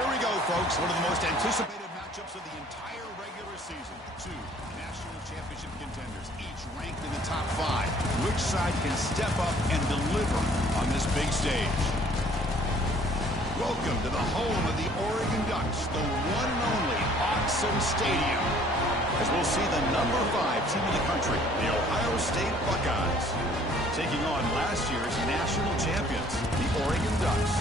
Here we go, folks. One of the most anticipated matchups of the entire regular season. Two national championship contenders, each ranked in the top 5. Which side can step up and deliver on this big stage? Welcome to the home of the Oregon Ducks, the one and only Autzen Stadium, as we'll see the number 5 team in the country, the Ohio State Buckeyes, taking on last year's national champions, the Oregon Ducks.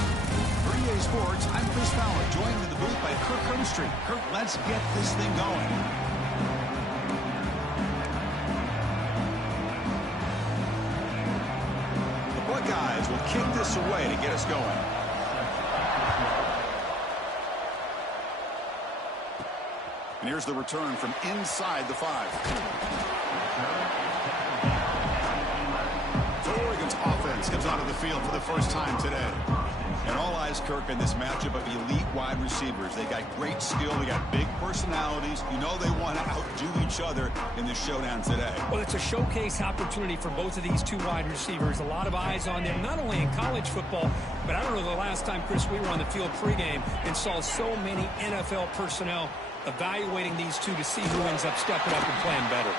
For EA Sports, I'm Chris Fowler, joined in the booth by Kirk Hermstreet. Kirk, let's get this thing going. The Buckeyes will kick this away to get us going. And here's the return from inside the 5. So Oregon's offense comes onto the field for the first time today. And all eyes, Kirk, in this matchup of elite wide receivers. They got great skill. They got big personalities. You know they want to outdo each other in this showdown today. Well, it's a showcase opportunity for both of these two wide receivers. A lot of eyes on them, not only in college football, but I don't know the last time, Chris, we were on the field pregame and saw so many NFL personnel evaluating these two to see who ends up stepping up and playing better.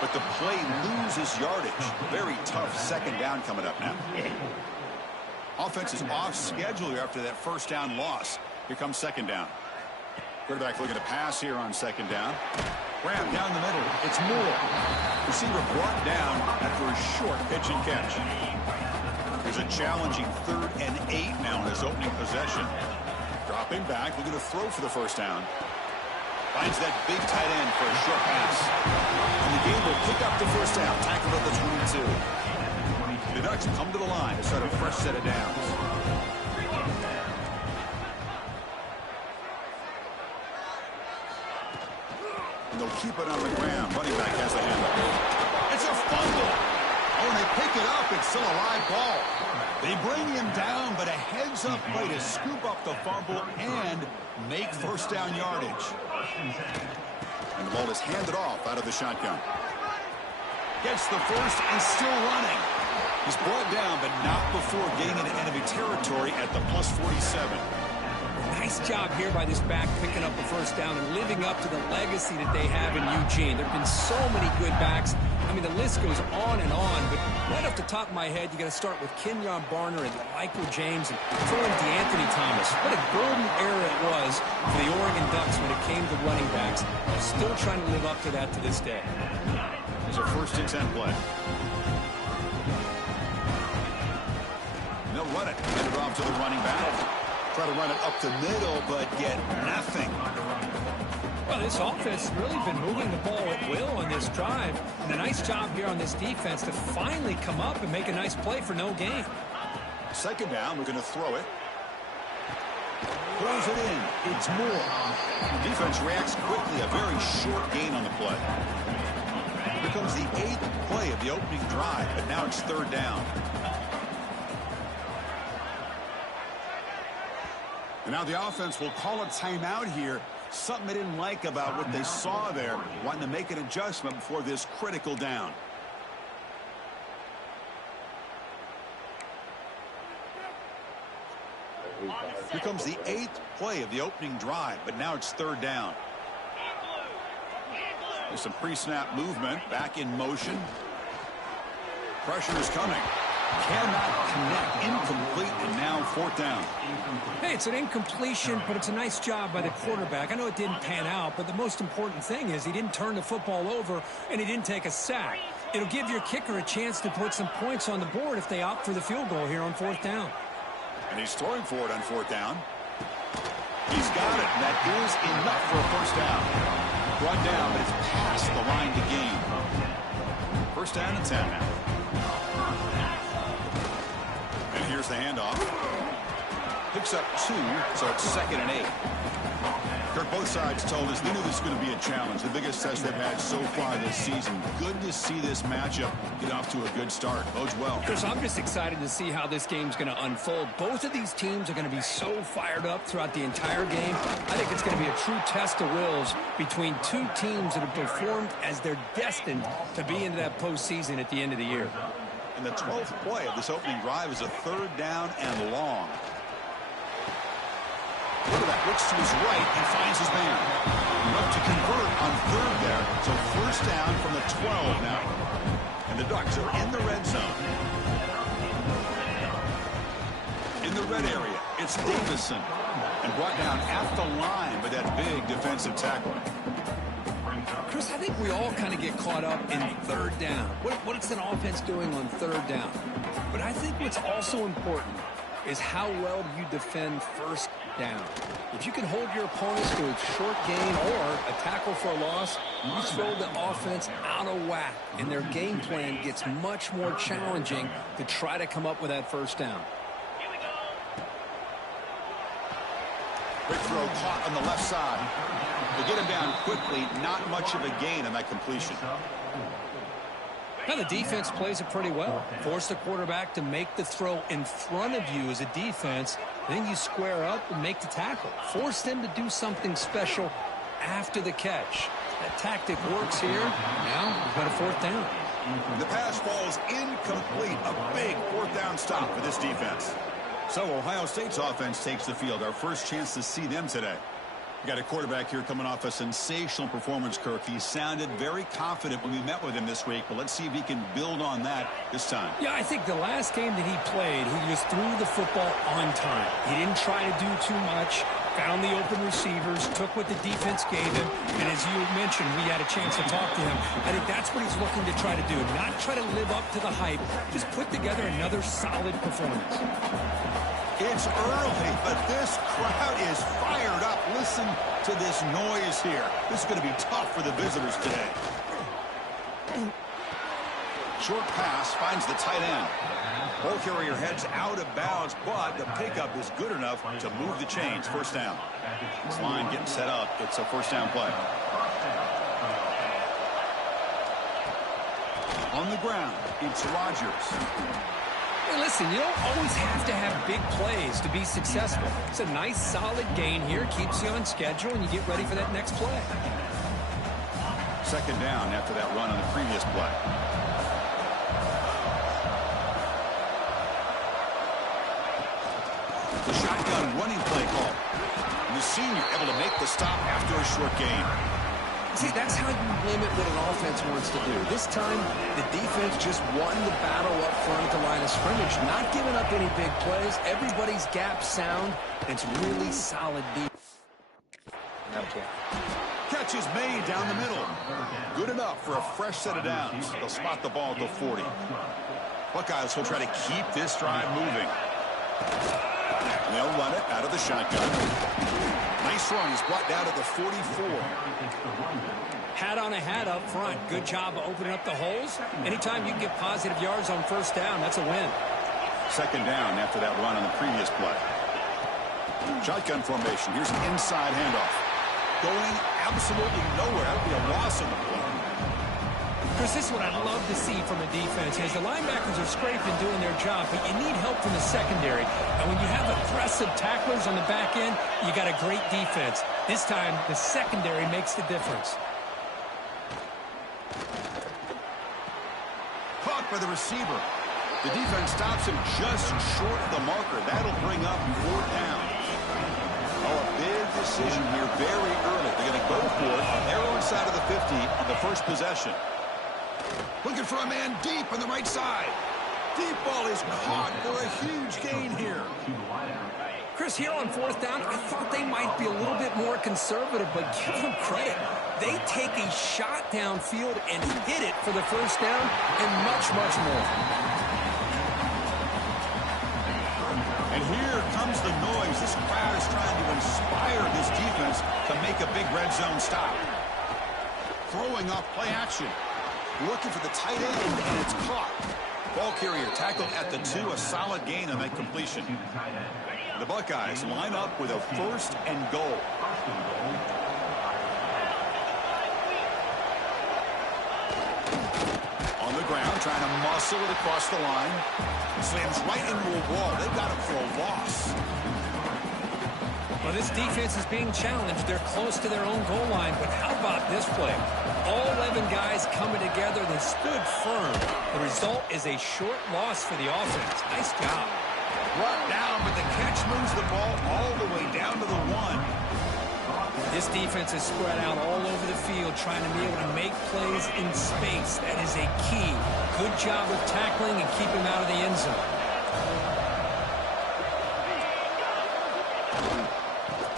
But the play loses yardage. Very tough second down coming up now. Offense is off schedule here after that first down loss. Here comes second down. Quarterback looking to pass here on second down. Grab down the middle. It's Moore. Receiver brought down after a short pitch and catch. There's a challenging 3rd and 8 now in his opening possession. Dropping back, looking to throw for the first down. Finds that big tight end for a short pass. And the game will pick up the first down. Tackled at the 22. The Ducks come to the line to start a fresh set of downs. And they'll keep it on the ground. Running back has the handoff. It's a fumble. Oh, and they pick it up. It's still a live ball. They bring him down, but a heads-up play to scoop up the fumble and make first down yardage. And the ball is handed off out of the shotgun. Gets the first and still running. He's brought down, but not before getting into enemy territory at the plus 47. Nice job here by this back picking up the first down and living up to the legacy that they have in Eugene. There have been so many good backs. I mean, the list goes on and on, but right off the top of my head, you got to start with Kenyon Barner and Michael James and throw in DeAnthony Thomas. What a golden era it was for the Oregon Ducks when it came to running backs. They're still trying to live up to that to this day. There's a 1st and 10 play. And they'll run it. Hand it off to the running back. Try to run it up the middle, but get nothing. Well, this offense has really been moving the ball at will on this drive. And a nice job here on this defense to finally come up and make a nice play for no gain. Second down, we're going to throw it. Throws it in. It's Moore. The defense reacts quickly. A very short gain on the play. Here comes the 8th play of the opening drive, but now it's 3rd down. And now the offense will call a timeout here. Something they didn't like about what they saw there. Wanting to make an adjustment before this critical down. Here comes the 8th play of the opening drive, but now it's 3rd down. There's some pre-snap movement. Back in motion. Pressure is coming. Cannot connect. Incomplete, and now 4th down. Hey, it's an incompletion, but it's a nice job by the quarterback. I know it didn't pan out, but the most important thing is he didn't turn the football over, and he didn't take a sack. It'll give your kicker a chance to put some points on the board if they opt for the field goal here on 4th down. And he's throwing for it on 4th down. He's got it, and that is enough for a first down. Brought down, but it's past the line to gain. 1st down and 10 now. And here's the handoff. Picks up 2, so it's 2nd and 8. Kirk, both sides told us they knew this was going to be a challenge. The biggest test they've had so far this season. Good to see this matchup get off to a good start. Bodes well. Chris, I'm just excited to see how this game's going to unfold. Both of these teams are going to be so fired up throughout the entire game. I think it's going to be a true test of wills between two teams that have performed as they're destined to be into that postseason at the end of the year. And the 12th play of this opening drive is a 3rd down and long. Look at that. Looks to his right and finds his man. Enough to convert on third there. So first down from the 12 now. And the Ducks are in the red zone. In the red area, it's Davison. And brought down at the line with that big defensive tackle. Chris, I think we all kind of get caught up in third down. What's an offense doing on third down? But I think what's also important is how well do you defend first down. If you can hold your opponents to a short gain or a tackle for a loss, you throw the offense out of whack, and their game plan gets much more challenging to try to come up with that first down. Quick throw caught on the left side. They get him down quickly. Not much of a gain on that completion. Now the defense plays it pretty well. Force the quarterback to make the throw in front of you as a defense. Then you square up and make the tackle. Force them to do something special after the catch. That tactic works here. Now we've got a fourth down. The pass falls incomplete. A big fourth down stop for this defense. So Ohio State's offense takes the field. Our first chance to see them today. We got a quarterback here coming off a sensational performance, Kirk. He sounded very confident when we met with him this week, but let's see if he can build on that this time. Yeah, I think the last game that he played, he just threw the football on time. He didn't try to do too much, found the open receivers, took what the defense gave him, and as you mentioned, we had a chance to talk to him. I think that's what he's looking to try to do, not try to live up to the hype, just put together another solid performance. It's early, but this crowd is fired up. Listen to this noise here. This is going to be tough for the visitors today. Short pass finds the tight end. Ball carrier heads out of bounds, but the pickup is good enough to move the chains. First down. This line getting set up. It's a first down play. On the ground, it's Rodgers. Hey, listen, you don't always have to have big plays to be successful. It's a nice, solid gain here. Keeps you on schedule, and you get ready for that next play. Second down after that run on the previous play. The shotgun running play call. And the senior able to make the stop after a short gain. See, that's how you limit what an offense wants to do. This time, the defense just won the battle up front at the line of scrimmage, not giving up any big plays. Everybody's gap sound. It's really solid defense. Catch is made down the middle. Good enough for a fresh set of downs. They'll spot the ball at the 40. Buckeyes will try to keep this drive moving. They'll run it out of the shotgun. Nice run. He's brought down to the 44. Hat on a hat up front. Good job of opening up the holes. Anytime you can get positive yards on first down, that's a win. Second down after that run on the previous play. Shotgun formation. Here's an inside handoff. Going absolutely nowhere. That'll be a loss in the play. Chris, this is what I'd love to see from a defense is the linebackers are scraping doing their job, but you need help from the secondary. And when you have aggressive tacklers on the back end, you got a great defense. This time, the secondary makes the difference. Caught by the receiver. The defense stops him just short of the marker. That'll bring up fourth down. Oh, a big decision here very early. They're going to go for it on their own side of the 50 on the first possession. Looking for a man deep on the right side. Deep ball is caught for a huge gain here. Chris, here on fourth down, I thought they might be a little bit more conservative, but give them credit. They take a shot downfield and hit it for the first down and much, much more. And here comes the noise. This crowd is trying to inspire this defense to make a big red zone stop. Throwing off play action. Looking for the tight end, and it's caught. Ball carrier tackled at the 2, a solid gain on that completion. The Buckeyes line up with a first and goal. On the ground, trying to muscle it across the line. Slams right into a wall. They've got him for a loss. Well, this defense is being challenged. They're close to their own goal line, but how about this play? All 11 guys coming together. They stood firm. The result is a short loss for the offense. Nice job. brought down, but the catch moves the ball all the way down to the 1. This defense is spread out all over the field, trying to be able to make plays in space. That is a key. Good job of tackling and keep him out of the end zone.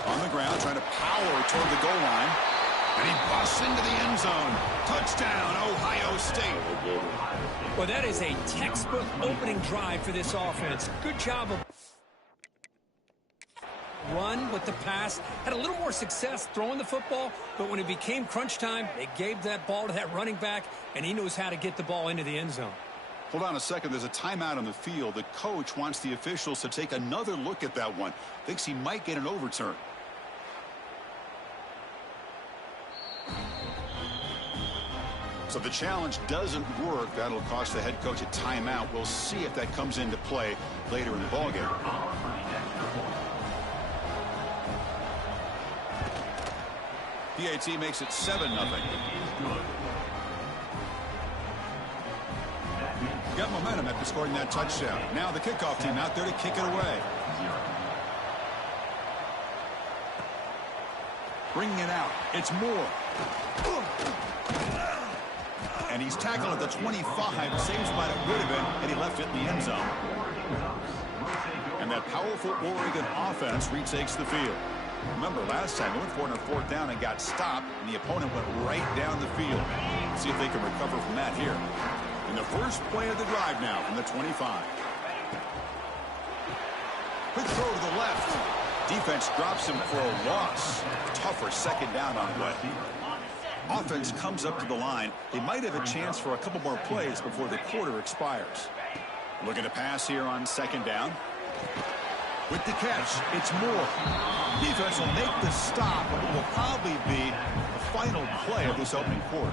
On the ground, trying to power toward the goal line. And he busts into the end zone. Touchdown, Ohio State. Well, that is a textbook opening drive for this offense. Good job of run with the pass. Had a little more success throwing the football, but when it became crunch time, they gave that ball to that running back, and he knows how to get the ball into the end zone. Hold on a second. There's a timeout on the field. The coach wants the officials to take another look at that one. Thinks he might get an overturn. So the challenge doesn't work. That'll cost the head coach a timeout. We'll see if that comes into play later in the ballgame. PAT makes it 7-0. Got momentum after scoring that touchdown. Now the kickoff team out there to kick it away. Bringing it out. It's Moore. And he's tackled at the 25. Same spot it would have been, and he left it in the end zone. And that powerful Oregon offense retakes the field. Remember, last time they went for it on 4th down and got stopped, and the opponent went right down the field. Let's see if they can recover from that here. In the first play of the drive now from the 25. Quick throw to the left. Defense drops him for a loss. Tougher second down on the way. Offense comes up to the line. They might have a chance for a couple more plays before the quarter expires. Looking to pass here on 2nd down. With the catch, it's Moore. Defense will make the stop, but it will probably be the final play of this opening quarter.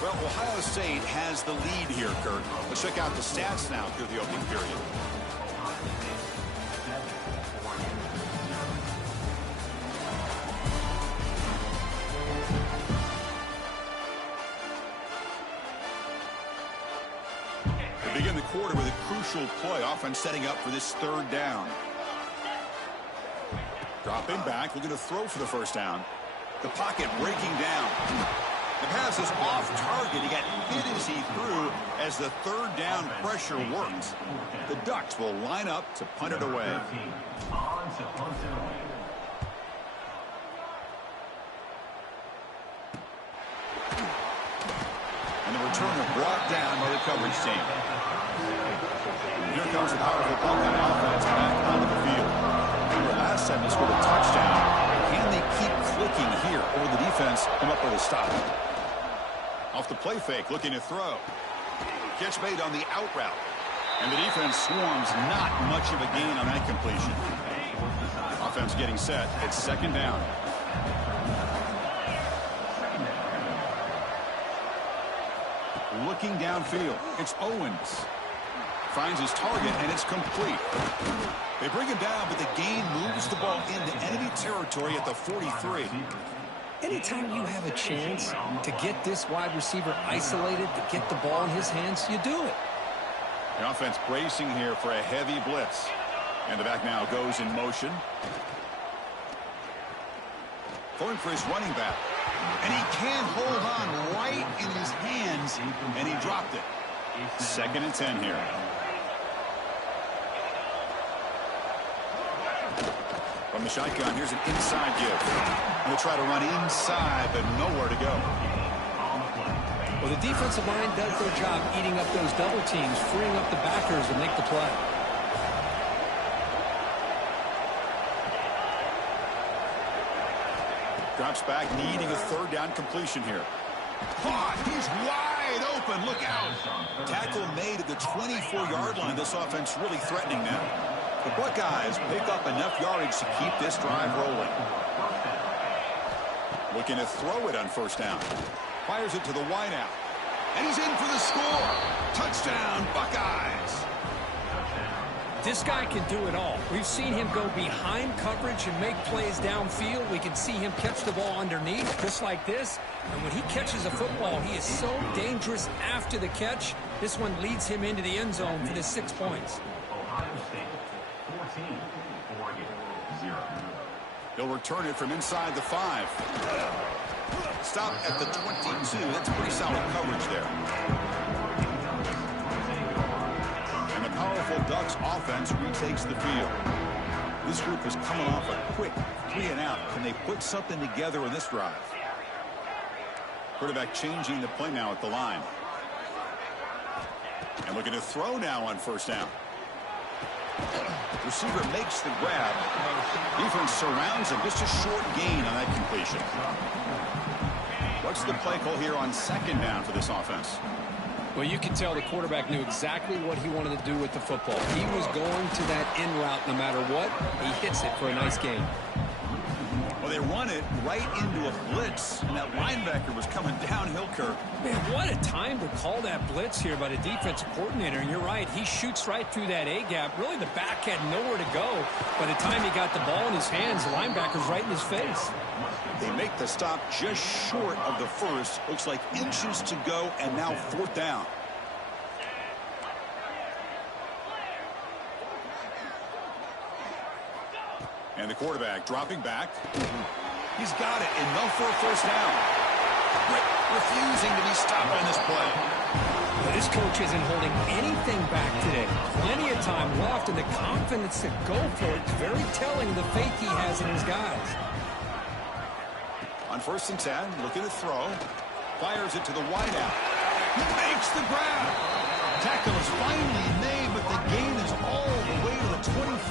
Well, Ohio State has the lead here, Kurt. Let's check out the stats now through the opening period. They begin the quarter with a crucial play. Offense setting up for this 3rd down. Dropping back, looking to throw for the 1st down. The pocket breaking down. The pass is off target. He got hit as he threw as the 3rd down pressure works. The Ducks will line up to punt it away. And the returner brought down by the coverage team. Here comes the powerful Buckeye offense back onto the field. Remember, last time they scored a touchdown. Can they keep clicking here, or will the defense come up with a stop? Off the play fake, looking to throw. Catch made on the out route. And the defense swarms, not much of a gain on that completion. Offense getting set. It's 2nd down. Looking downfield. It's Owens. Finds his target, and it's complete. They bring him down, but the gain moves the ball into enemy territory at the 43. Anytime you have a chance to get this wide receiver isolated, to get the ball in his hands, you do it. The offense bracing here for a heavy blitz. And the back now goes in motion. Going for his running back. And he can't hold on right in his hands, and he dropped it. 2nd and 10 here. From the shotgun, here's an inside give. And they'll try to run inside, but nowhere to go. Well, the defensive line does their job eating up those double teams, freeing up the backers to make the play. Drops back, needing a 3rd down completion here. Caught! He's wide open. Look out. Tackle made at the 24-yard line. This offense really threatening now. The Buckeyes pick up enough yardage to keep this drive rolling. Looking to throw it on 1st down. Fires it to the wideout. And he's in for the score. Touchdown, Buckeyes. This guy can do it all. We've seen him go behind coverage and make plays downfield. We can see him catch the ball underneath, just like this. And when he catches a football, he is so dangerous after the catch. This one leads him into the end zone for the 6 points. Ohio State 14, Oregon 0. He'll return it from inside the 5. Stop at the 22. That's pretty solid coverage there. And the powerful Ducks offense retakes the field. This group is coming off a quick 3-and-out. Can they put something together in this drive? Quarterback changing the play now at the line. And looking to throw now on first down. Receiver makes the grab. Defense surrounds him. Just a short gain on that completion. What's the play call here on second down for this offense? Well, you can tell the quarterback knew exactly what he wanted to do with the football. He was going to that in route no matter what. He hits it for a nice gain. Well, they run it right into a blitz, and that linebacker was coming downhill, Kirk. Man, what a time to call that blitz here by the defensive coordinator. And you're right, he shoots right through that A-gap. Really, the back had nowhere to go. By the time he got the ball in his hands, the linebacker's right in his face. They make the stop just short of the first. Looks like inches to go, and now fourth down. And the quarterback dropping back. He's got it. Enough for a first down. Refusing to be stopped on this play. But this coach isn't holding anything back today. Plenty of time left, and the confidence to go for it is very telling of the faith he has in his guys. On 1st and 10, looking to throw. Fires it to the wideout. He makes the grab. Tackle is finally made, but the gain is all the way to the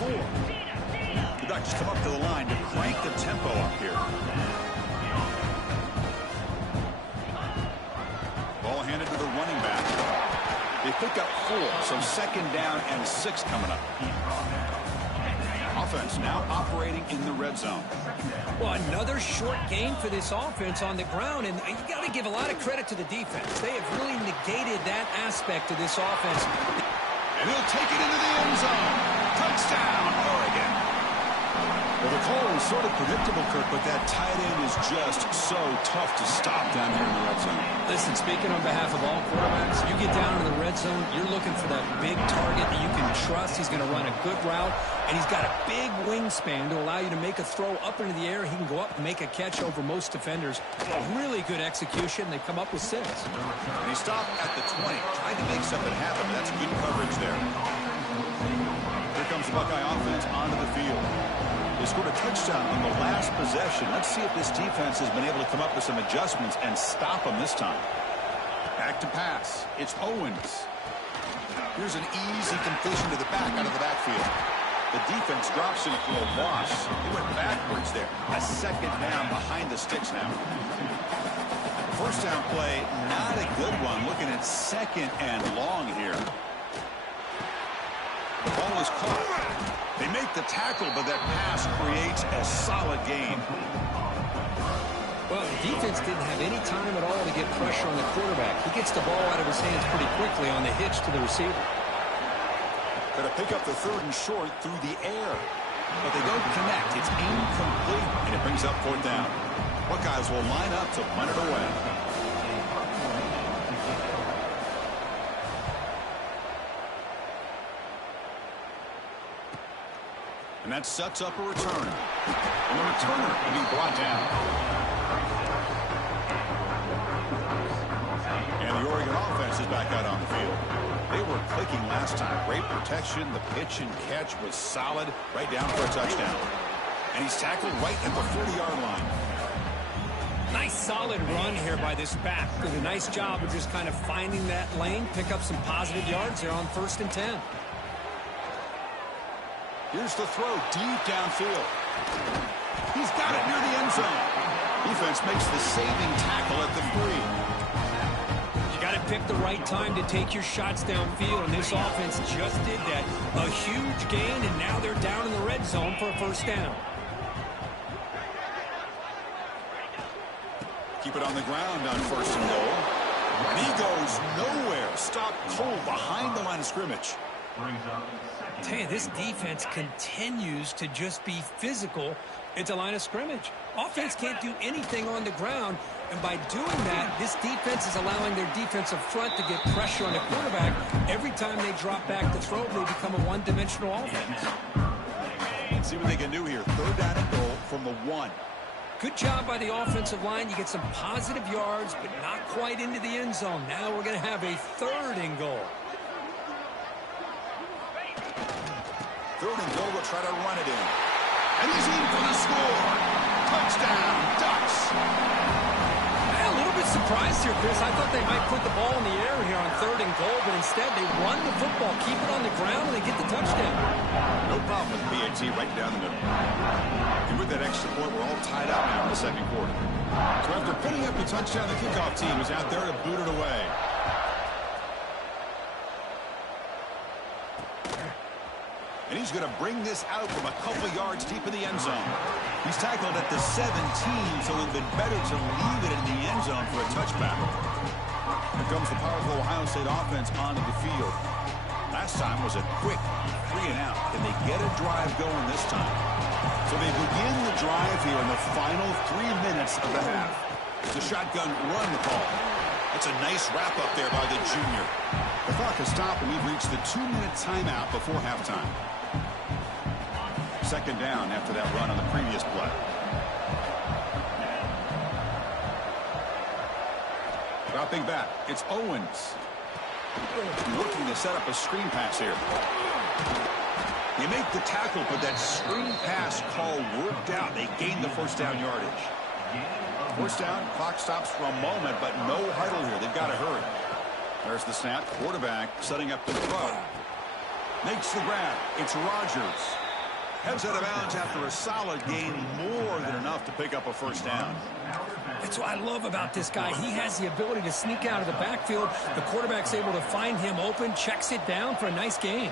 24. The Ducks come up to the line to crank the tempo up here. Ball handed to the running back. They pick up 4, so second down and 6 coming up. Offense now operating in the red zone. Well, another short gain for this offense on the ground, and you got to give a lot of credit to the defense. They have really negated that aspect of this offense. And he'll take it into the end zone. Touchdown, Oregon. Well, the call is sort of predictable, Kirk, but that tight end is just so tough to stop down here in the red zone. Listen, speaking on behalf of all quarterbacks, you get down in the red zone, you're looking for that big target that you can trust. He's going to run a good route, and he's got a big wingspan to allow you to make a throw up into the air. He can go up and make a catch over most defenders. Really good execution. They come up with 6. And he stopped at the 20, trying to make something happen. That's good coverage there. Here comes the Buckeye offense onto the field. They scored a touchdown on the last possession. Let's see if this defense has been able to come up with some adjustments and stop them this time. Back to pass. It's Owens. Here's an easy completion to the back out of the backfield. The defense drops him for a loss. He went backwards there. A second down behind the sticks now. First down play, not a good one. Looking at second and long here. The ball is caught. They make the tackle, but that pass creates a solid gain. Well, the defense didn't have any time at all to get pressure on the quarterback. He gets the ball out of his hands pretty quickly on the hitch to the receiver. Going to pick up the 3rd and short through the air. But they don't connect. It's incomplete, and it brings up 4th down. Buckeyes will line up to punt it away. And that sets up a return. And the returner will be brought down. And the Oregon offense is back out on the field. They were clicking last time. Great protection. The pitch and catch was solid. Right down for a touchdown. And he's tackled right at the 40-yard line. Nice solid run here by this back. Did a nice job of just kind of finding that lane, pick up some positive yards there on 1st and 10. Here's the throw deep downfield. He's got it near the end zone. Defense makes the saving tackle at the 3. You got to pick the right time to take your shots downfield, and this offense just did that. A huge gain, and now they're down in the red zone for a first down. Keep it on the ground on 1st and goal. And he goes nowhere. Stopped cold behind the line of scrimmage. Brings up second. Tell you, this defense continues to just be physical at the line of scrimmage. Offense can't do anything on the ground, and by doing that, this defense is allowing their defensive front to get pressure on the quarterback. Every time they drop back to throw, they become a one-dimensional offense. Let's see what they can do here. 3rd down and goal from the 1. Good job by the offensive line. You get some positive yards, but not quite into the end zone. Now we're going to have a 3rd and goal. 3rd and goal, we'll try to run it in. And he's in for the score. Touchdown, Ducks. A little bit surprised here, Chris. I thought they might put the ball in the air here on 3rd and goal, but instead they run the football, keep it on the ground, and they get the touchdown. No problem with PAT right down the middle. And with that extra point, we're all tied up now in the 2nd quarter. So after putting up the touchdown, the kickoff team is out there to boot it away. And he's going to bring this out from a couple yards deep in the end zone. He's tackled at the 17, so it would have been better to leave it in the end zone for a touchback. Here comes the powerful Ohio State offense onto the field. Last time was a quick 3 and out. Can they get a drive going this time? So they begin the drive here in the final 3 minutes of the half. It's a shotgun run call. That's a nice wrap up there by the junior. The clock has stopped, and we've reached the 2-minute timeout before halftime. 2nd down after that run on the previous play. Dropping back, it's Owens. Looking to set up a screen pass here. They make the tackle, but that screen pass call worked out. They gained the 1st down yardage. 1st down, clock stops for a moment, but no huddle here. They've got to hurry. There's the snap. Quarterback setting up the throw. Makes the grab. It's Rodgers. Heads out of bounds after a solid gain, more than enough to pick up a 1st down. That's what I love about this guy. He has the ability to sneak out of the backfield. The quarterback's able to find him open, checks it down for a nice gain.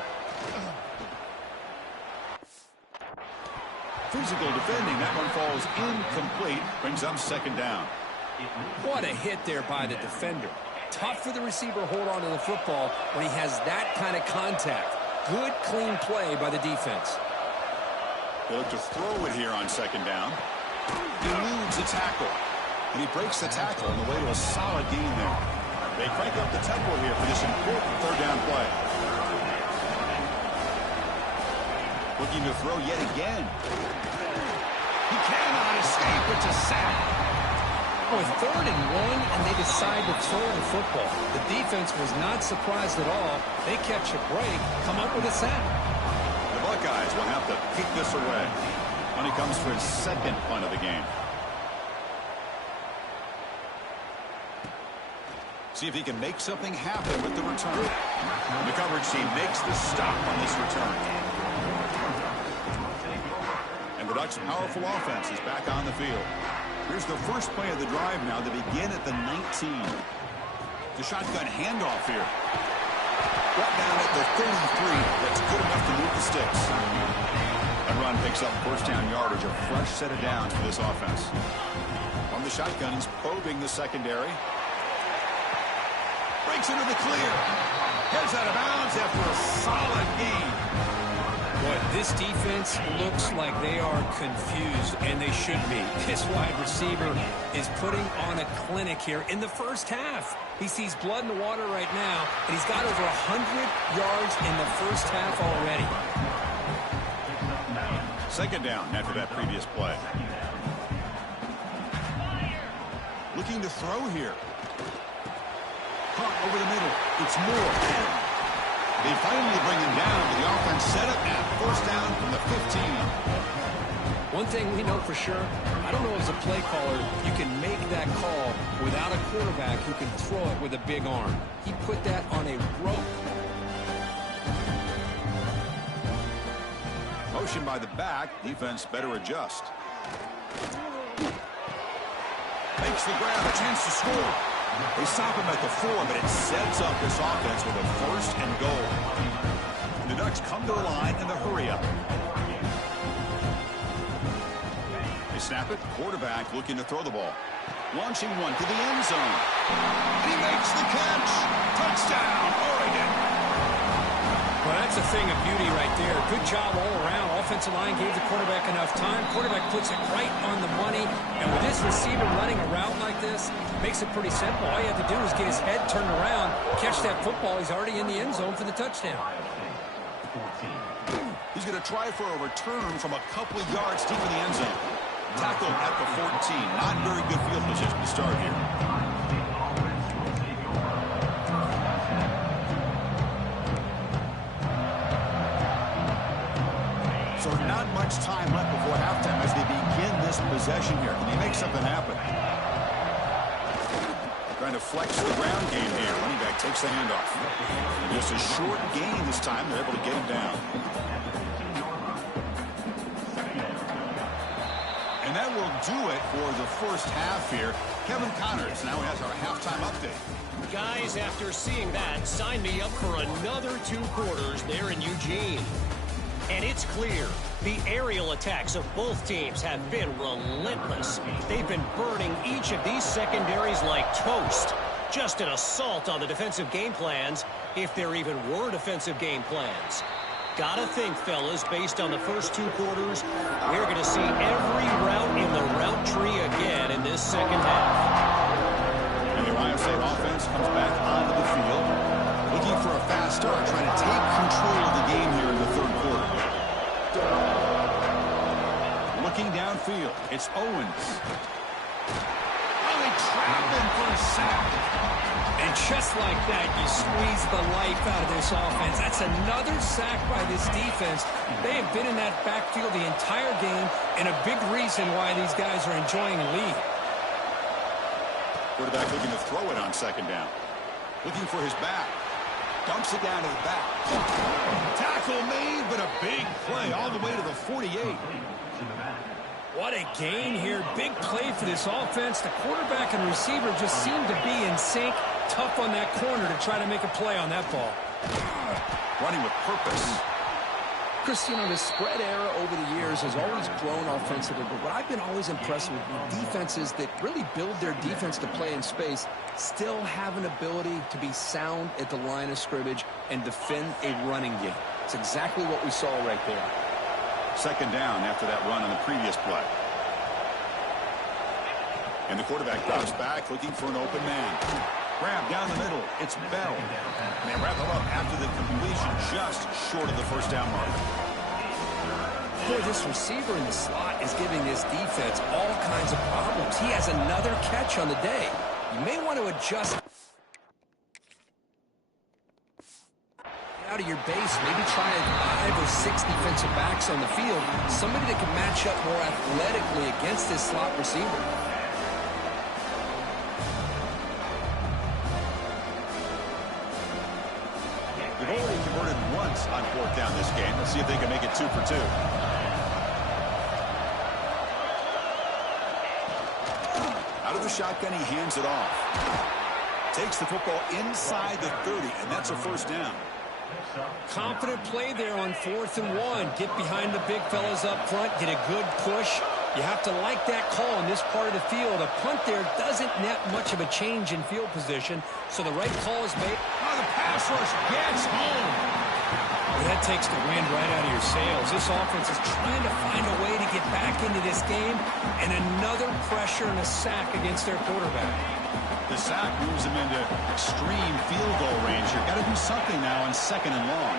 Physical defending. That one falls incomplete. Brings up 2nd down. What a hit there by the defender. Tough for the receiver to hold on to the football when he has that kind of contact. Good, clean play by the defense. They look to throw it here on 2nd down. He eludes the tackle. And he breaks the tackle on the way to a solid gain there. They crank up the tempo here for this important 3rd down play. Looking to throw yet again. He cannot escape. It's a sack. Boy, 3rd and 1, and they decide to throw the football. The defense was not surprised at all. They catch a break, come up with a sack. The Buckeyes will have to kick this away when he comes for his 2nd punt of the game. See if he can make something happen with the return. The coverage team makes the stop on this return. And the Ducks' powerful offense is back on the field. Here's the first play of the drive now. They begin at the 19. The shotgun handoff here. Brought down at the 33. That's good enough to move the sticks. And run picks up 1st down yardage. A fresh set of downs for this offense. From the shotgun, he's probing the secondary. Breaks into the clear. Heads out of bounds after a solid gain. Boy, this defense looks like they are confused, and they should be. This wide receiver is putting on a clinic here in the 1st half. He sees blood in the water right now, and he's got over 100 yards in the 1st half already. 2nd down after that previous play. Looking to throw here. Caught over the middle. It's Moore. They finally bring him down, but the offense set up now. 1st down from the 15. One thing we know for sure, I don't know as a play caller, you can make that call without a quarterback who can throw it with a big arm. He put that on a rope. Motion by the back. Defense better adjust. Makes the grab. A chance to score. They stop him at the 4, but it sets up this offense with a 1st and goal. The Ducks come to the line in the hurry-up. They snap it. Quarterback looking to throw the ball. Launching one to the end zone. And he makes the catch. Touchdown, Oregon. Well, that's a thing of beauty right there. Good job all around. Offensive line gave the quarterback enough time. Quarterback puts it right on the money. And with this receiver running a route like this, makes it pretty simple. All you have to do is get his head turned around, catch that football. He's already in the end zone for the touchdown. He's going to try for a return from a couple of yards deep in the end zone. Tackled at the 14. Not very good field position to start here. So not much time left before halftime as they begin this possession here. Can they make something happen? Trying to flex the ground game here. Running back takes the handoff. And just a short gain this time. They're able to get him down. And that will do it for the first half here. Kevin Connors now has our halftime update. Guys, after seeing that, sign me up for another 2 quarters there in Eugene. And it's clear, the aerial attacks of both teams have been relentless. They've been burning each of these secondaries like toast. Just an assault on the defensive game plans, if there even were defensive game plans. Gotta think, fellas, based on the first 2 quarters, we're going to see every route in the route tree again in this second half. And the Ohio State offense comes back onto the field, looking for a fast start, trying to take control of the game here in the third quarter. Looking downfield, it's Owens. Oh, they trap him for a sack. And just like that, you squeeze the life out of this offense. That's another sack by this defense. They have been in that backfield the entire game, and a big reason why these guys are enjoying a lead. Quarterback looking to throw it on second down. Looking for his back. Dumps it down to the back. Tackle made, but a big play all the way to the 48. What a gain here. Big play for this offense. The quarterback and receiver just seem to be in sync. Tough on that corner to try to make a play on that ball. Running with purpose. Chris, you know, the spread era over the years has always grown offensively, but what I've been always impressed with defenses that really build their defense to play in space still have an ability to be sound at the line of scrimmage and defend a running game. It's exactly what we saw right there. Second down after that run on the previous play. And the quarterback drops back looking for an open man. Grab down the middle. It's Bell. And they wrap him up after the completion just short of the first down mark. Boy, this receiver in the slot is giving this defense all kinds of problems. He has another catch on the day. You may want to adjust out of your base, maybe try 5 or 6 defensive backs on the field, somebody that can match up more athletically against this slot receiver. They've already converted once on fourth down this game. Let's see if they can make it 2 for 2. Out of the shotgun, he hands it off. Takes the football inside the 30, and that's a first down. Confident play there on 4th and 1. Get behind the big fellas up front. Get a good push. You have to like that call in this part of the field. A punt there doesn't net much of a change in field position, so the right call is made. Oh, the pass rush gets home. Well, that takes the wind right out of your sails. This offense is trying to find a way to get back into this game, and another pressure and a sack against their quarterback. The sack moves him into extreme field goal range here. Got to do something now on 2nd and long.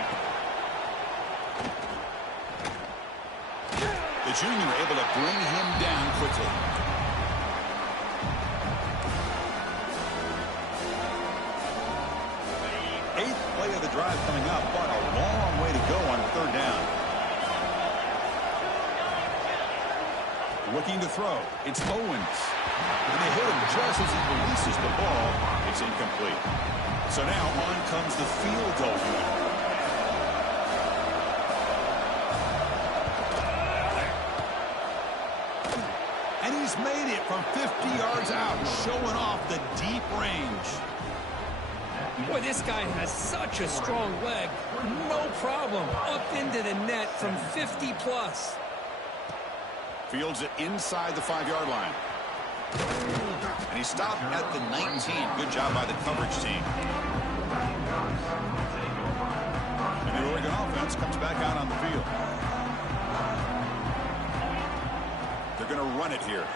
The junior able to bring him down quickly. Eighth play of the drive coming up, but a long way to go on 3rd down. Looking to throw. It's Owens. And they hit him just as he releases the ball. It's incomplete. So now on comes the field goal unit. And he's made it from 50 yards out, showing off the deep range. Boy, this guy has such a strong leg. No problem. Up into the net from 50 plus. Fields it inside the 5-yard line. And he stopped at the 19. Good job by the coverage team. And the Oregon offense comes back out on the field. They're going to run it here.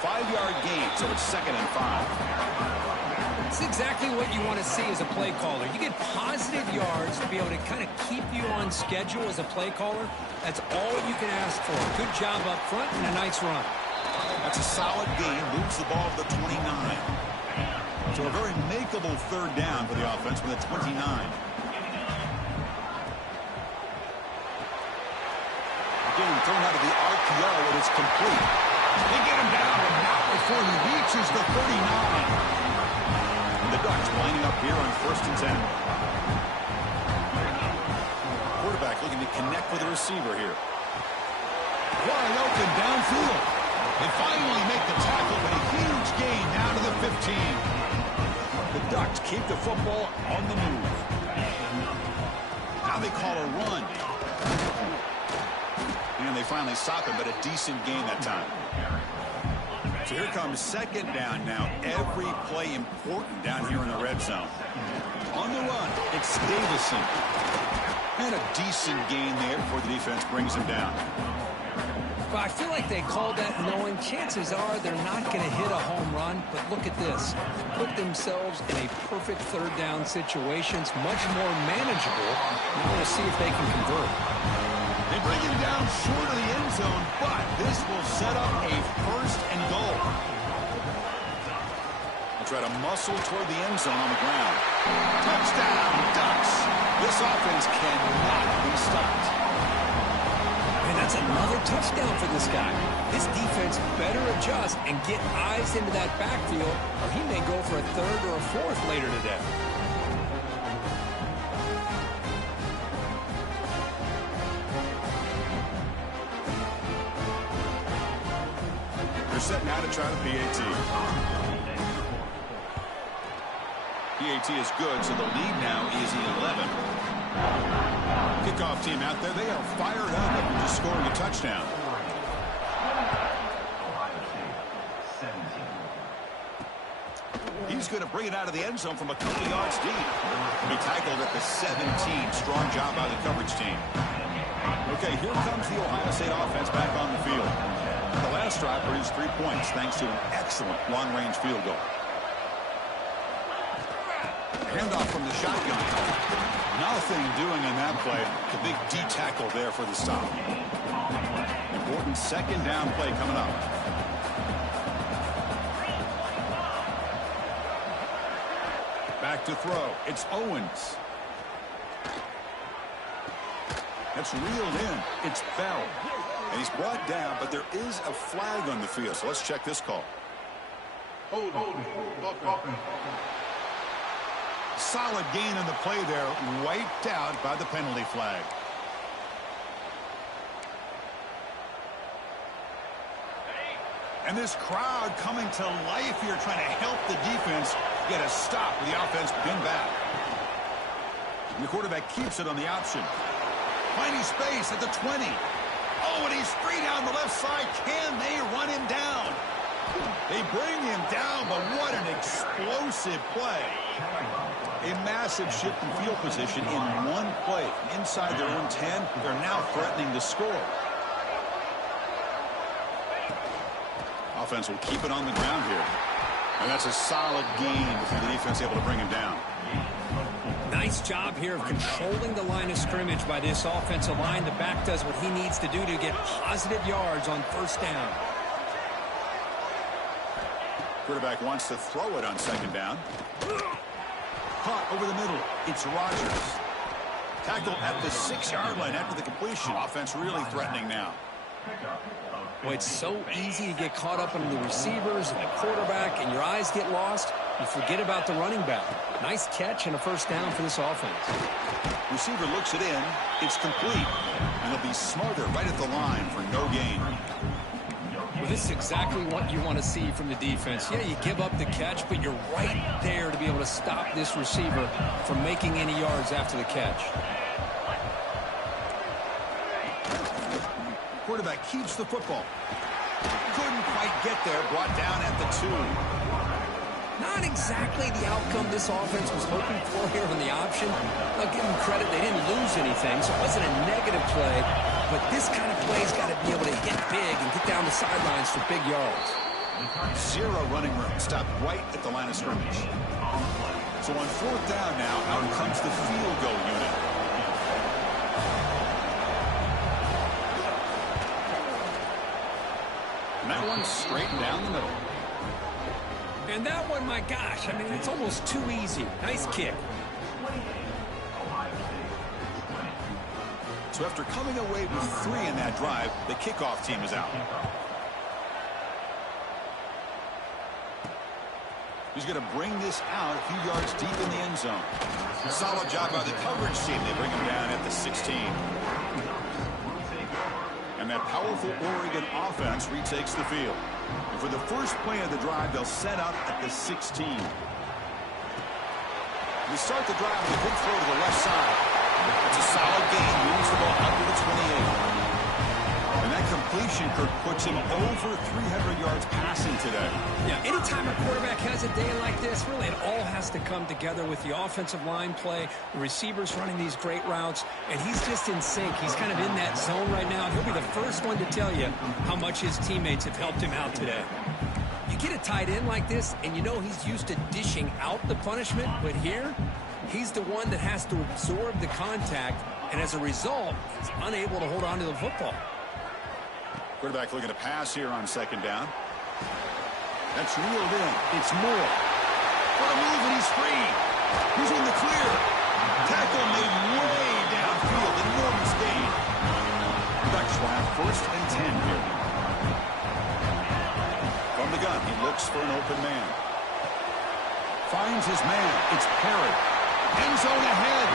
5-yard gain, so it's 2nd and 5. It's exactly what you want to see as a play caller. You get positive yards to be able to kind of keep you on schedule as a play caller. That's all you can ask for. Good job up front and a nice run. That's a solid gain. Moves the ball to the 29. So a very makeable 3rd down for the offense with a 29. Getting thrown out of the RPO, and it's complete. They get him down, but not before he reaches the 39. And the Ducks lining up here on 1st and 10. Quarterback looking to connect with the receiver here. Wide open downfield. They finally make the tackle, but a huge gain down to the 15. The Ducks keep the football on the move. Now they call a run. And they finally stop him, but a decent gain that time. So here comes 2nd down now. Every play important down here in the red zone. On the run, it's Davison. And a decent gain there before the defense brings him down. But I feel like they called that knowing chances are they're not going to hit a home run. But look at this. Put themselves in a perfect 3rd down situation. It's much more manageable. Now we'll see if they can convert. They bring him down short of the end zone, but this will set up a 1st and goal. They'll try to muscle toward the end zone on the ground. Touchdown, Ducks! This offense cannot be stopped. And that's another touchdown for this guy. This defense better adjust and get eyes into that backfield, or he may go for a 3rd or a 4th later today. Set now to try the PAT. PAT is good, so the lead now is 11. Kickoff team out there, they are fired up after just scoring a touchdown. He's going to bring it out of the end zone from a couple of yards deep. He tackled at the 17. Strong job by the coverage team. Okay, here comes the Ohio State offense back on the field. The last drive produced 3 points thanks to an excellent long-range field goal. Handoff from the shotgun. Nothing doing in that play. The big D tackle there for the stop. Important 2nd down play coming up. Back to throw. It's Owens. That's reeled in. It's Bell. And he's brought down, but there is a flag on the field. So let's check this call. Solid gain on the play there. Wiped out by the penalty flag. And this crowd coming to life here, trying to help the defense get a stop with the offense pinned back. And the quarterback keeps it on the option. Finding space at the 20. Oh, and he's free down the left side. Can they run him down? They bring him down, but what an explosive play. A massive shift in field position in one play. Inside their own 10, they're now threatening to score. Offense will keep it on the ground here. And that's a solid gain before the defense able to bring him down. Nice job here of controlling the line of scrimmage by this offensive line. The back does what he needs to do to get positive yards on 1st down. Quarterback wants to throw it on 2nd down. Caught over the middle. It's Rodgers. Tackled at the 6-yard line after the completion. Offense really threatening now. Well, it's so easy to get caught up in the receivers and the quarterback, and your eyes get lost. You forget about the running back. Nice catch and a 1st down for this offense. Receiver looks it in. It's complete. And they'll be smarter right at the line for no gain. Well, this is exactly what you want to see from the defense. Yeah, you give up the catch, but you're right there to be able to stop this receiver from making any yards after the catch. Quarterback keeps the football. Couldn't quite get there. Brought down at the 2. Not exactly the outcome this offense was hoping for here on the option. I'll give them credit, they didn't lose anything, so it wasn't a negative play. But this kind of play's got to be able to hit big and get down the sidelines for big yards. Zero running room. Stopped right at the line of scrimmage. So on fourth down now, out comes the field goal unit. And that one's straight down the middle. And that one, my gosh, I mean, it's almost too easy. Nice kick. So after coming away with 3 in that drive, the kickoff team is out. He's going to bring this out a few yards deep in the end zone. Solid job by the coverage team. They bring him down at the 16. And that powerful Oregon offense retakes the field. And for the first play of the drive, they'll set up at the 16. They start the drive with a good throw to the left side. It's a solid gain. Moves the ball up to the 28. And that completion, Kirk, puts him over 300 yards passing today. Yeah, anytime a quarterback has a day like this, really it all has to come together with the offensive line play, the receivers running these great routes, and he's just in sync. He's kind of in that zone right now. He'll be the first one to tell you how much his teammates have helped him out today. You get a tight end like this, and you know he's used to dishing out the punishment, but here, he's the one that has to absorb the contact, and as a result, he's unable to hold on to the football. Quarterback looking to pass here on second down. That's reeled in. It's Moore. What a move, and he's free. He's in the clear. Tackle made way downfield. Enormous gain. Ducks will have 1st and 10 here. From the gun, he looks for an open man. Finds his man. It's Perry. End zone ahead.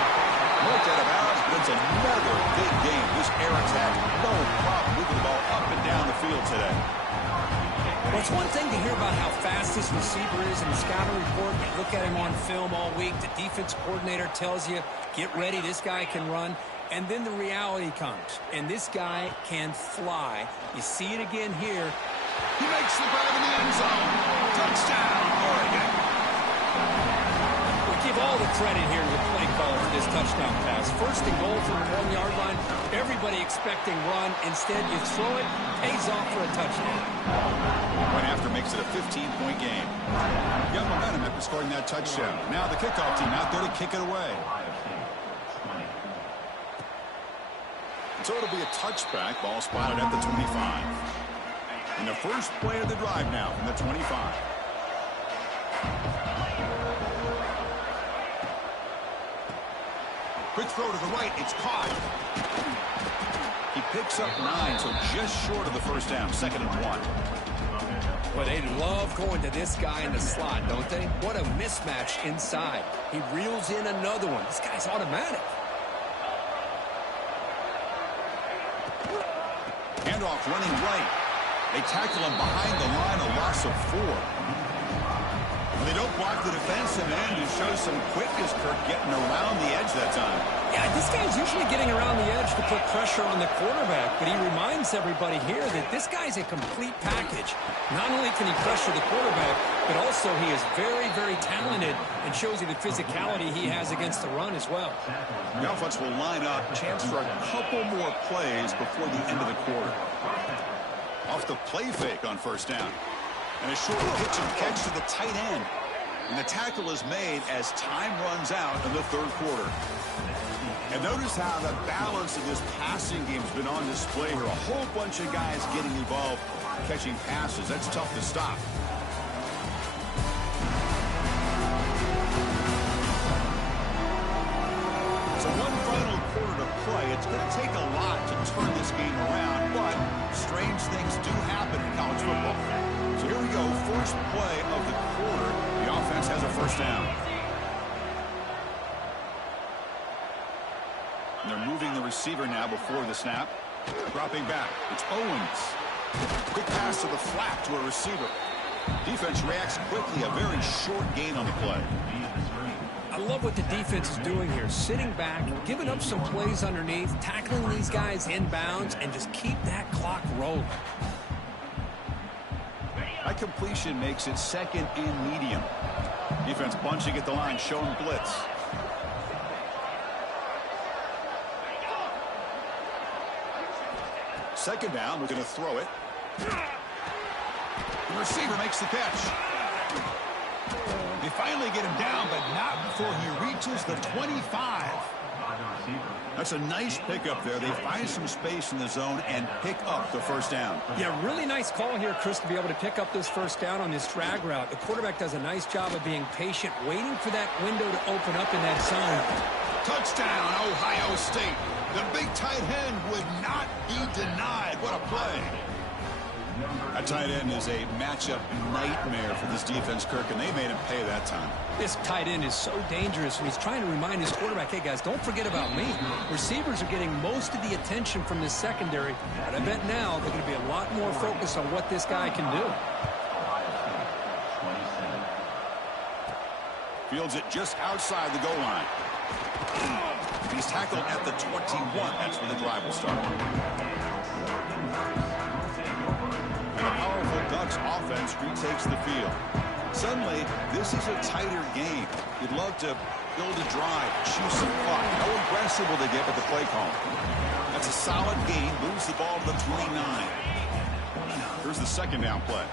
Looked out of bounds, but it's another big game. This air attack, no problem moving the ball up and down the field today. Well, it's one thing to hear about how fast this receiver is in the scouting report. You look at him on film all week. The defense coordinator tells you, get ready, this guy can run. And then the reality comes, and this guy can fly. You see it again here. He makes the grab in the end zone. Touchdown, Oregon. Give all the credit here to the play caller for this touchdown pass. 1st and goal from the 1-yard line. Everybody expecting run. Instead, you throw it, pays off for a touchdown. Right after makes it a 15-point game. Got momentum after scoring that touchdown. Now the kickoff team out there to kick it away. So it'll be a touchback. Ball spotted at the 25. And the first play of the drive now from the 25. Quick throw to the right. It's caught. He picks up 9, so just short of the first down. 2nd and 1. Well, they love going to this guy in the slot, don't they? What a mismatch inside. He reels in another one. This guy's automatic. Handoff running right. They tackle him behind the line, a loss of 4. They don't block the defensive end and show some quickness, Kirk, getting around the edge that time. Yeah, this guy's usually getting around the edge to put pressure on the quarterback, but he reminds everybody here that this guy's a complete package. Not only can he pressure the quarterback, but also he is very, very talented and shows you the physicality he has against the run as well. The offense will line up, chance for a couple more plays before the end of the quarter. Off the play fake on 1st down. And a short pitch and catch to the tight end. And the tackle is made as time runs out in the 3rd quarter. And notice how the balance of this passing game has been on display here. A whole bunch of guys getting involved, catching passes. That's tough to stop. So one final quarter to play. It's going to take a lot to turn this game around, but strange things do happen in college football. So here we go, first play of the quarter. The offense has a 1st down. And they're moving the receiver now before the snap. Dropping back. It's Owens. Quick pass to the flat to a receiver. Defense reacts quickly. A very short gain on the play. I love what the defense is doing here. Sitting back, giving up some plays underneath, tackling these guys inbounds, and just keep that clock rolling. That completion makes it second and medium. Defense bunching at the line, showing blitz. Second down, we're going to throw it. The receiver makes the catch. They finally get him down, but not before he reaches the 25. That's a nice pickup there. They find some space in the zone and pick up the first down. Yeah, really nice call here, Chris, to be able to pick up this first down on this drag route. The quarterback does a nice job of being patient, waiting for that window to open up in that zone. Touchdown, Ohio State. The big tight end would not be denied. What a play. That tight end is a matchup nightmare for this defense, Kirk, and they made him pay that time. This tight end is so dangerous when he's trying to remind his quarterback, hey, guys, don't forget about me. Receivers are getting most of the attention from this secondary, but I bet now they're going to be a lot more focused on what this guy can do. Fields it just outside the goal line. He's tackled at the 21. That's where the drive will start. And a powerful Ducks offense retakes the field. Suddenly, this is a tighter game. You'd love to build a drive, chew some clock. How aggressive will they get with the play call? That's a solid gain. Moves the ball to the 29. Here's the second down play.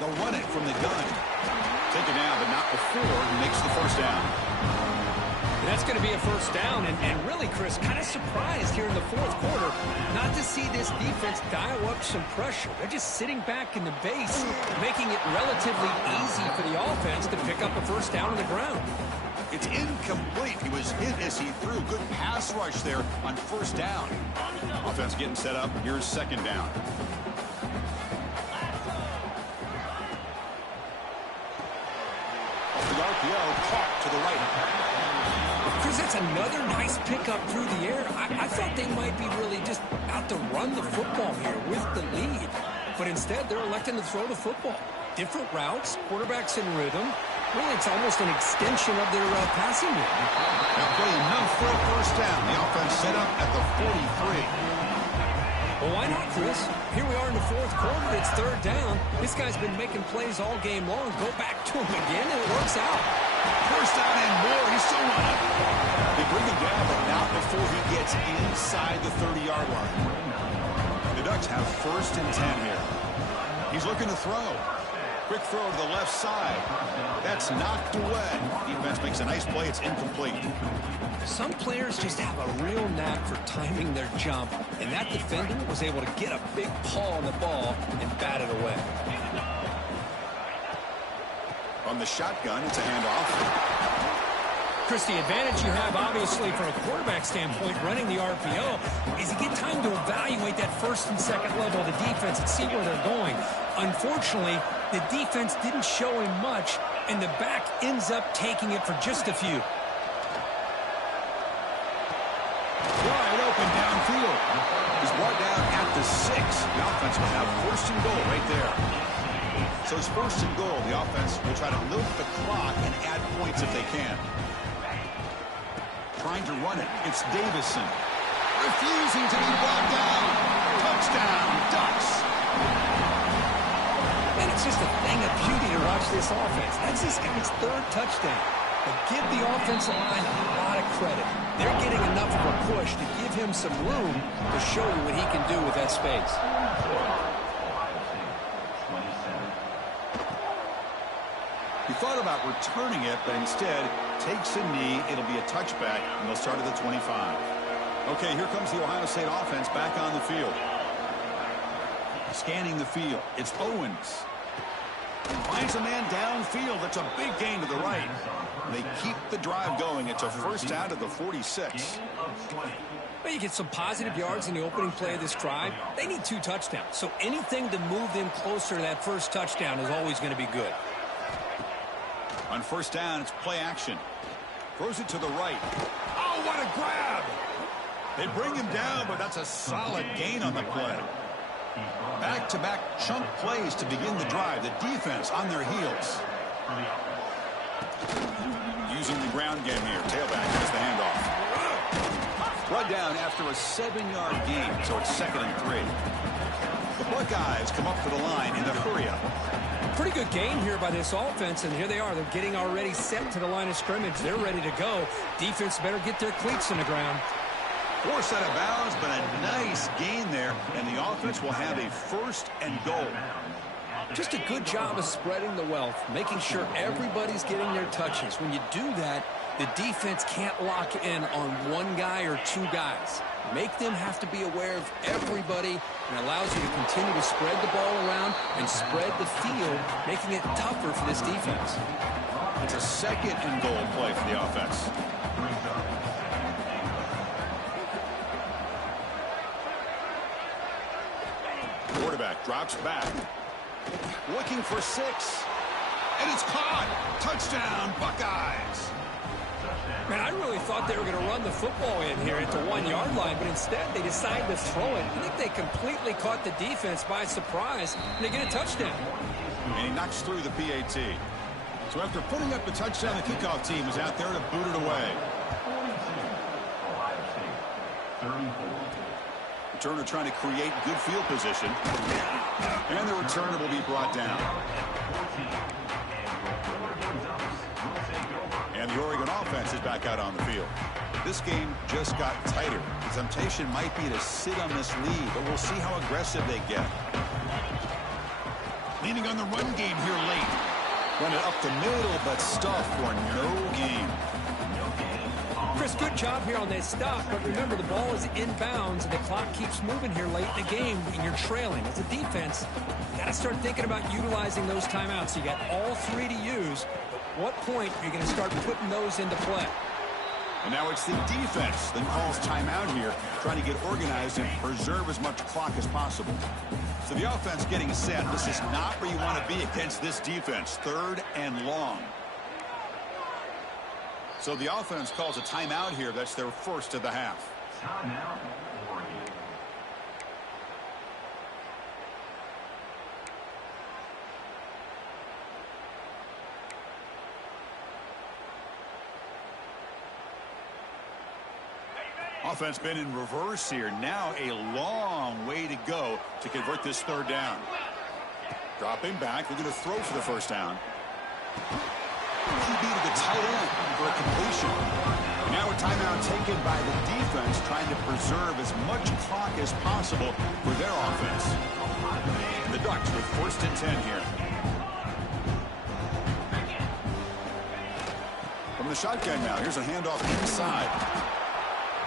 They'll run it from the gun. Take it down, but not before he makes the first down. And that's going to be a first down, and really, Chris, kind of surprised here in the fourth quarter not to see this defense dial up some pressure. They're just sitting back in the base, making it relatively easy for the offense to pick up a first down on the ground. It's incomplete. He was hit as he threw. Good pass rush there on first down. Offense getting set up. Here's second down. Off the RPO, caught to the right. Chris, that's another nice pickup through the air. I thought they might be really just out to run the football here with the lead. But instead, they're electing to throw the football. Different routes, quarterbacks in rhythm. Really, it's almost an extension of their passing game. They'll play enough for a first down. The offense set up at the 43. Well, why not, Chris? Here we are in the fourth quarter. It's third down. This guy's been making plays all game long. Go back to him again, and it works out. First down and more. He's still running. They bring him down, but not before he gets inside the 30-yard line. The Ducks have first and 10 here. He's looking to throw. Quick throw to the left side. That's knocked away. Defense makes a nice play. It's incomplete. Some players just have a real knack for timing their jump, and that defender was able to get a big paw on the ball and bat it away. On the shotgun, it's a handoff. Chris, the advantage you have, obviously, from a quarterback standpoint, running the RPO, is you get time to evaluate that first and second level of the defense and see where they're going. Unfortunately, the defense didn't show him much, and the back ends up taking it for just a few. Wide open downfield. He's brought down at the 6. The offense will have first and goal right there. So it's first and goal. The offense will try to milk the clock and add points if they can. Trying to run it. It's Davison. Refusing to be brought down. Touchdown, Ducks. And it's just a thing of beauty to watch this offense. That's this guy's third touchdown. But give the offensive line a lot of credit. They're getting enough of a push to give him some room to show you what he can do with that space. He thought about returning it, but instead takes a knee. It'll be a touchback, and they'll start at the 25. Okay, here comes the Ohio State offense back on the field. Scanning the field. It's Owens. Finds a man downfield. That's a big gain to the right. They keep the drive going. It's a first down to the 46. Well, you get some positive yards in the opening play of this drive. They need 2 touchdowns, so anything to move them closer to that first touchdown is always going to be good. On first down, it's play action. Throws it to the right. Oh, what a grab! They bring him down, but that's a solid gain on the play. Back-to-back chunk plays to begin the drive. The defense on their heels. Using the ground game here. Tailback has the handoff. Brought down after a 7-yard gain, so it's 2nd and 3. The Buckeyes come up for the line in the hurry-up. Pretty good game here by this offense, and here they are. They're getting already set to the line of scrimmage. They're ready to go. Defense better get their cleats in the ground. Forced out of bounds, but a nice gain there, and the offense will have a 1st and goal. Just a good job of spreading the wealth, making sure everybody's getting their touches. When you do that, the defense can't lock in on one guy or two guys. Make them have to be aware of everybody, and allows you to continue to spread the ball around and spread the field, making it tougher for this defense. It's a 2nd and goal play for the offense. Quarterback drops back. Looking for 6. And it's caught. Touchdown, Buckeyes. Man, I really thought they were going to run the football in here at the 1-yard line, but instead they decided to throw it. I think they completely caught the defense by surprise, and they get a touchdown. And he knocks through the PAT. So after putting up the touchdown, the kickoff team is out there to boot it away. Returner trying to create good field position. And the returner will be brought down. And the Oregon offense is back out on the field. This game just got tighter. The temptation might be to sit on this lead, but we'll see how aggressive they get. Leaning on the run game here late. Run it up the middle, but stuff for no gain. Chris, good job here on that stop, but remember the ball is inbounds and the clock keeps moving here late in the game and you're trailing. As a defense, you got to start thinking about utilizing those timeouts. You got all 3 to use. At what point are you going to start putting those into play? And now it's the defense that calls timeout here, trying to get organized and preserve as much clock as possible. So the offense getting set. This is not where you want to be against this defense. 3rd and long. So the offense calls a timeout here. That's their 1st of the half. Timeout, Oregon. Offense been in reverse here. Now a long way to go to convert this 3rd down. Dropping back. They're going to throw for the 1st down. QB to the tight end for a completion. Now a timeout taken by the defense, trying to preserve as much clock as possible for their offense. And the Ducks with 1st and 10 here. From the shotgun now, here's a handoff inside.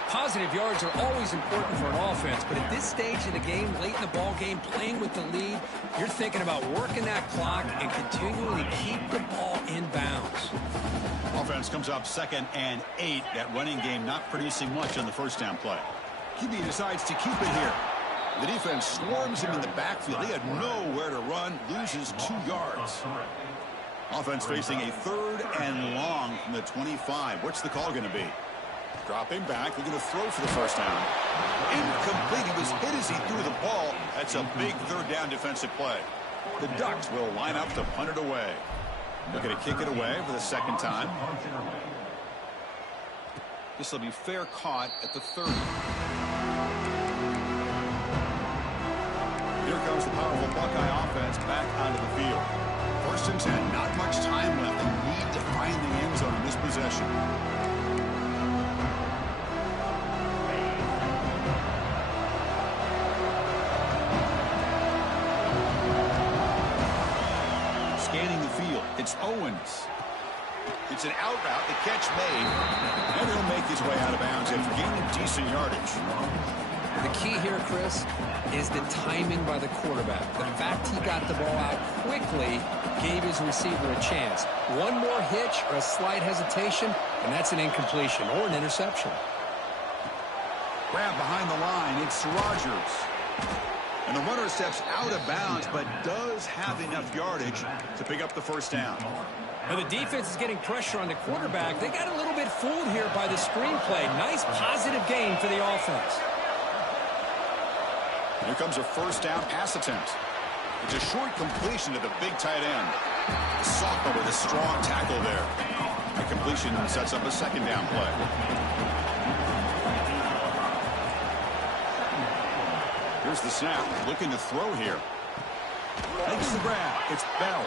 Positive yards are always important for an offense, but at this stage of the game, late in the ball game, playing with the lead, you're thinking about working that clock and continuing to keep the ball in bounds. Offense comes up 2nd and 8. That running game not producing much on the 1st down play. QB decides to keep it here. The defense swarms him in the backfield. They had nowhere to run, loses 2 yards. Offense facing a 3rd and long from the 25. What's the call going to be? Dropping back. They're going to throw for the 1st down. Incomplete. He was hit as he threw the ball. That's a big 3rd down defensive play. The Ducks will line up to punt it away. They're going to kick it away for the 2nd time. This will be fair caught at the 30. Here comes the powerful Buckeye offense back onto the field. 1st and 10. Not much time left. They need to find the end zone in this possession. Scanning the field. It's Owens. It's an out route. The catch made. And he'll make his way out of bounds after gaining decent yardage. The key here, Chris, is the timing by the quarterback. The fact he got the ball out quickly gave his receiver a chance. One more hitch or a slight hesitation, and that's an incompletion or an interception. Grab behind the line. It's Rogers. And the runner steps out of bounds, but does have enough yardage to pick up the 1st down. And the defense is getting pressure on the quarterback. They got a little bit fooled here by the screenplay. Nice positive gain for the offense. Here comes a 1st down pass attempt. It's a short completion to the big tight end. The sophomore with a strong tackle there. The completion sets up a 2nd down play. Here's the snap, looking to throw here. Makes the grab. It's Bell.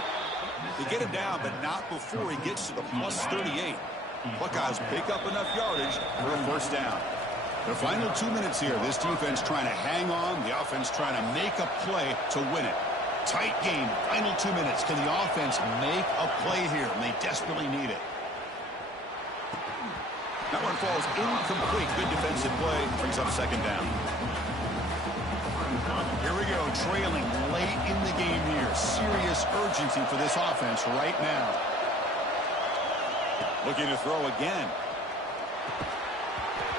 They get it down, but not before he gets to the plus 38. Buckeyes pick up enough yardage for a first down. The final 2 minutes here. This defense trying to hang on. The offense trying to make a play to win it. Tight game. Final 2 minutes. Can the offense make a play here? And they desperately need it. That one falls incomplete. Good defensive play. Brings up second down. Here we go. Trailing late in the game here. Serious urgency for this offense right now. Looking to throw again.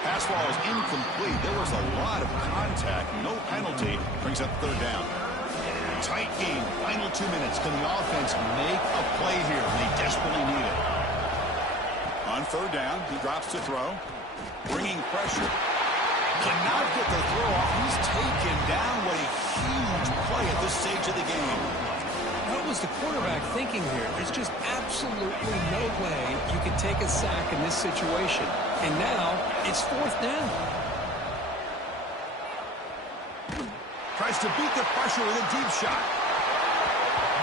Pass ball is incomplete. There was a lot of contact. No penalty. Brings up third down. Tight game. Final 2 minutes. Can the offense make a play here? They desperately need it. On third down, he drops to throw. Bringing pressure. Cannot get the throw off. He's taken down. What a huge play at this stage of the game. What was the quarterback thinking here? There's just absolutely no way you can take a sack in this situation. And now it's fourth down. Tries to beat the pressure with a deep shot.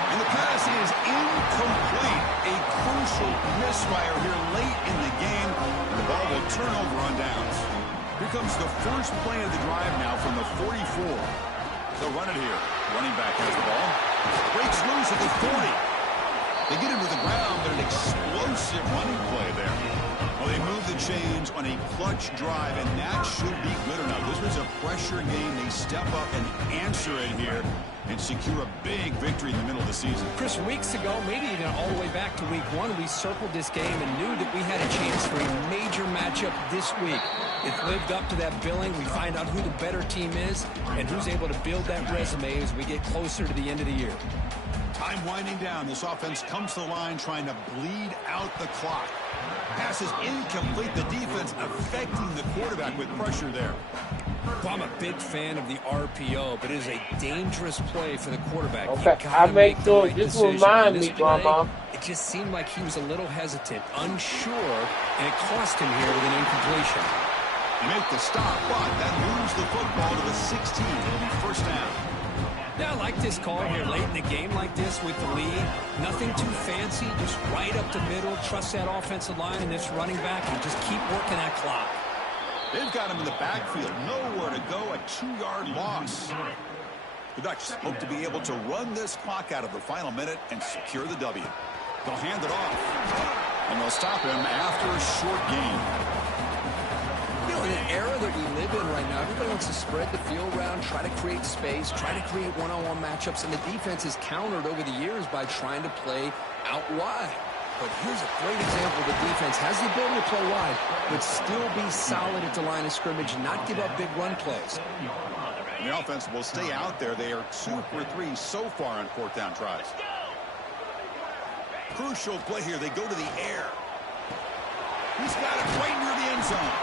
And the pass is incomplete. A crucial misfire here late in the game. The ball will turn over on downs. Here comes the first play of the drive now from the 44. They'll run it here. Running back has the ball. Breaks loose at the 40. They get him to the ground, but an explosive running play there. Well, they move the chains on a clutch drive, and that should be good enough. This was a pressure game. They step up and answer it here and secure a big victory in the middle of the season. Chris, weeks ago, maybe even all the way back to week 1, we circled this game and knew that we had a chance for a major matchup this week. It lived up to that billing. We find out who the better team is and who's able to build that resume as we get closer to the end of the year. Time winding down. This offense comes to the line trying to bleed out the clock. Pass is incomplete. The defense affecting the quarterback with pressure there. Well, I'm a big fan of the RPO, but it is a dangerous play for the quarterback. Okay, I make sure just remind me, Grandma. It just seemed like he was a little hesitant, unsure, and it cost him here with an incompletion. They make the stop, but that moves the football to the 16. It'll be first down. Yeah, I like this call here late in the game like this with the lead. Nothing too fancy, just right up the middle. Trust that offensive line and this running back and just keep working that clock. They've got him in the backfield. Nowhere to go. A 2-yard loss. The Ducks hope to be able to run this clock out of the final minute and secure the W. They'll hand it off. And they'll stop him after a short game. You know, in an era that we live in right now, everybody wants to spread the field around, try to create space, try to create one-on-one matchups, and the defense is countered over the years by trying to play out wide. But here's a great example. The defense has the ability to play wide, but still be solid at the line of scrimmage, not give up big run plays. And the offense will stay out there. They are 2 for 3 so far on fourth down tries. Crucial play here. They go to the air. He's got it right near the end zone.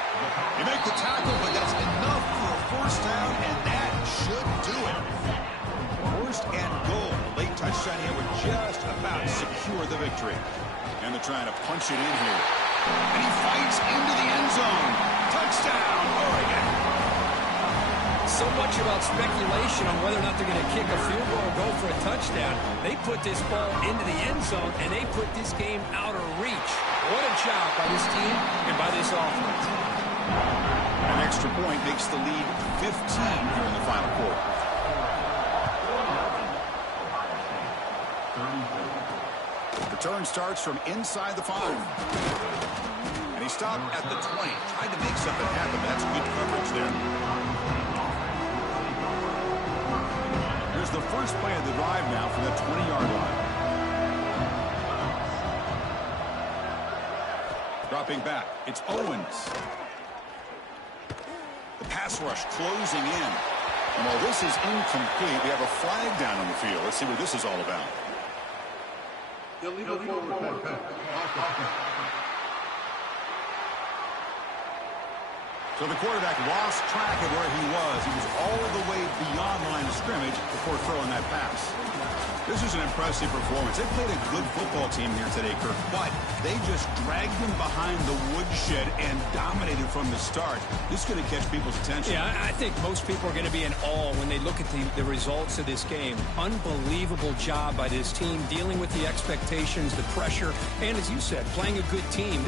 They make the tackle, but that's enough for a first down, and that should do it. First and goal. Late touchdown here would just about secure the victory. And they're trying to punch it in here. And he fights into the end zone. Touchdown, Oregon. So much about speculation on whether or not they're going to kick a field goal or go for a touchdown. They put this ball into the end zone, and they put this game out of reach. What a job by this team and by this offense. An extra point makes the lead 15 here in the final quarter. Return starts from inside the 5. And he stopped at the 20. Tried to make something happen. That's good coverage there. Here's the first play of the drive now from the 20-yard line. Dropping back. It's Owens. The pass rush closing in. And while this is incomplete, we have a flag down on the field. Let's see what this is all about. Illegal forward. So the quarterback lost track of where he was. He was all the way beyond the line of scrimmage before throwing that pass. This is an impressive performance. They played a good football team here today, Kirk, but they just dragged them behind the woodshed and dominated from the start. This is going to catch people's attention. Yeah, I think most people are going to be in awe when they look at the results of this game. Unbelievable job by this team dealing with the expectations, the pressure, and as you said, playing a good team.